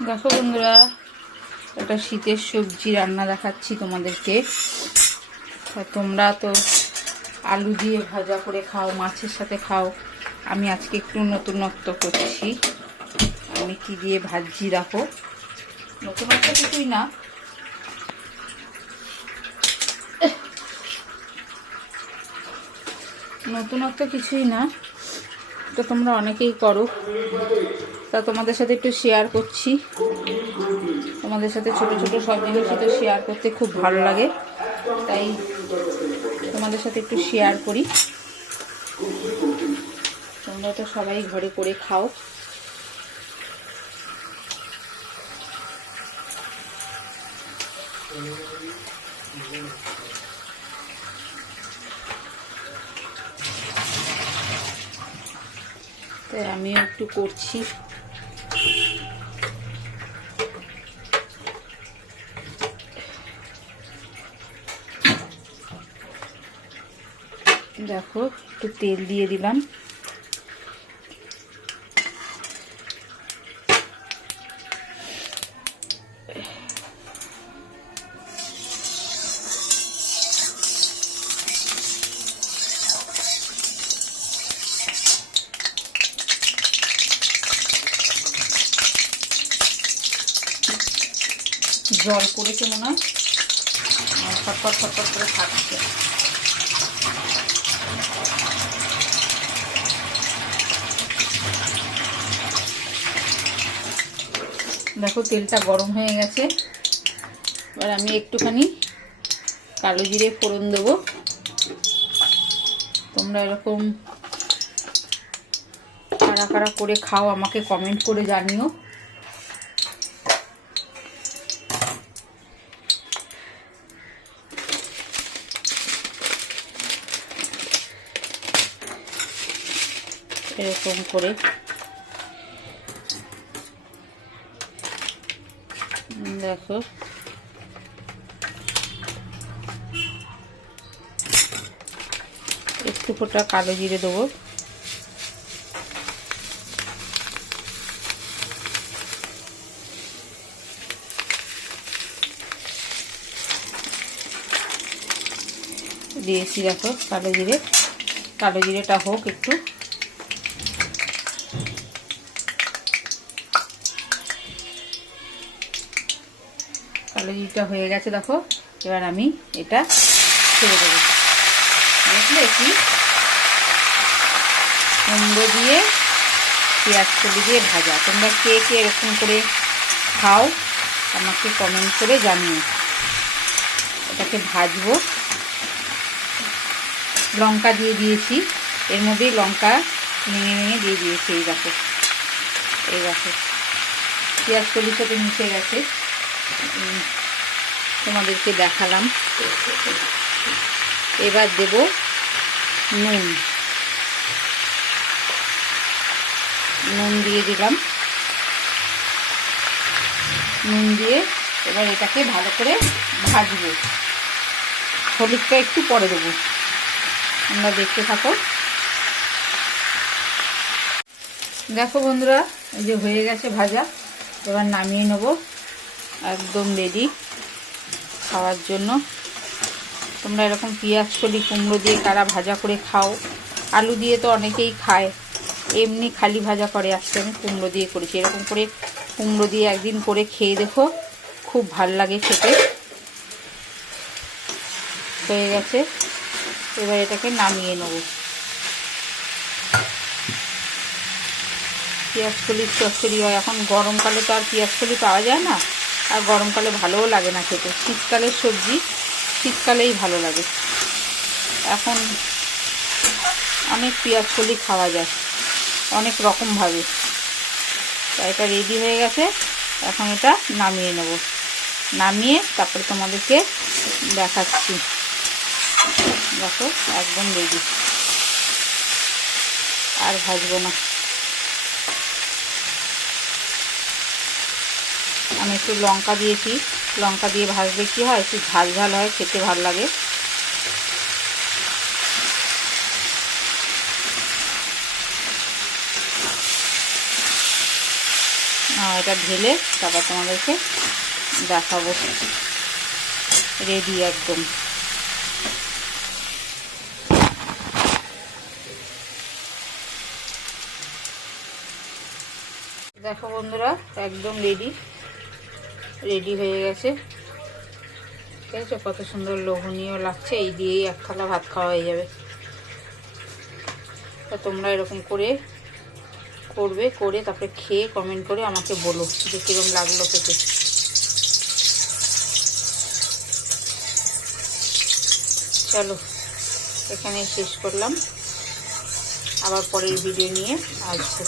দেখো বন্ধুরা, একটা শীতের সবজি রান্না দেখাচ্ছি তোমাদেরকে। তোমরা তো আলু দিয়ে ভাজা করে খাও, মাছের সাথে খাও। আমি আজকে একটু নতুনত্ব করছি। আমি কি দিয়ে ভাজি রাখো, নতুনত্ব কিছুই না, নতুনত্ব কিছুই না, তো তোমরা অনেকেই করো, তা তোমাদের সাথে একটু শেয়ার করছি। তোমাদের সাথে ছোট ছোট সব জিনিসই তো শেয়ার করতে খুব ভালো লাগে, তাই তোমাদের সাথে একটু শেয়ার করি। তোমরা তো সবাই ঘরে করে খাও। তাই আমিও একটু করছি। দেখো, একটু তেল দিয়ে দিলাম। জল পড়েছে মনে হয়, ফটফট ফটফট করে থাকছে। দেখো, তেলটা গরম হয়ে গেছে। এবার আমি একটুখানি কালো জিরে ফোড়ন দেবো। তোমরা এরকম কারা কারা করে খাও আমাকে কমেন্ট করে জানিও। এরকম করে দেখো, একটু ফোঁটা কালো জিরে দেবো। দিয়েছি দেখো কালো জিরে। কালো জিরেটা হোক একটু। কালো জিরেটা হয়ে গেছে দেখো। এবার আমি এটা ছেড়ে দেবো। দেখলে কি কুমড়ো দিয়ে পেঁয়াজ কলি দিয়ে ভাজা। তোমরা কে কে এরকম করে খাও আমাকে কমেন্ট করে জানিও। এটাকে ভাজবো। লঙ্কা দিয়ে দিয়েছি, এর মধ্যেই লঙ্কা ভেঙে ভেঙে দিয়ে দিয়েছি। এই দেখো, এই দেখো পেঁয়াজ কলির সাথে মিশে গেছে। তোমাদেরকে দেখালাম। এবার দেব নুন। নুন দিয়ে দিলাম। নুন দিয়ে এবার এটাকে ভালো করে ভাজবো। হলুদটা একটু পরে দেবো, তোমরা দেখতে থাকো। দেখো বন্ধুরা, এই যে হয়ে গেছে ভাজা। এবার নামিয়ে নেব। একদম রেডি খাওয়ার জন্য। তোমরা এরকম পেঁয়াজ কলি কুমড়ো দিয়ে কারা ভাজা করে খাও। আলু দিয়ে তো অনেকেই খায়, এমনি খালি ভাজা করে। আজকে আমি কুমড়ো দিয়ে করেছি। এরকম করে কুমড়ো দিয়ে একদিন করে খেয়ে দেখো, খুব ভাল লাগে খেতে। হয়ে গেছে, এবার এটাকে নামিয়ে নেব। পেঁয়াজ কলির চচ্চড়ি হয়। এখন গরমকালে তো আর পেঁয়াজ কলি পাওয়া যায় না, আর গরমকালে ভালোও লাগে না খেতে। শীতকালের সবজি শীতকালেই ভালো লাগে। এখন অনেক পেঁয়াজ কলি খাওয়া যায় অনেক রকমভাবে। তাই এটা রেডি হয়ে গেছে। এখন এটা নামিয়ে নেব। নামিয়ে তারপরে তোমাদেরকে দেখাচ্ছি। দেখো, একদম রেডি। আর ভাজবো না। আমি একটু লঙ্কা দিয়েছি। লঙ্কা দিয়ে ভাজলে কি হয়, একটু ঝাল ঝাল হয়, খেতে ভালো লাগে। এটা ঢেলে তারপর তোমাদেরকে দেখাবো। রেডি একদম। দেখো বন্ধুরা, একদম রেডি হয়ে গেছে। ঠিক আছে, কত সুন্দর লোভনীয় লাগছে। এই দিয়েই এক থালা ভাত খাওয়া হয়ে যাবে। তা তোমরা এরকম করে তারপরে খেয়ে কমেন্ট করে আমাকে বলো যে কিরকম লাগলো খেতে। চলো এখানেই শেষ করলাম, আবার পরের ভিডিও নিয়ে আসবো।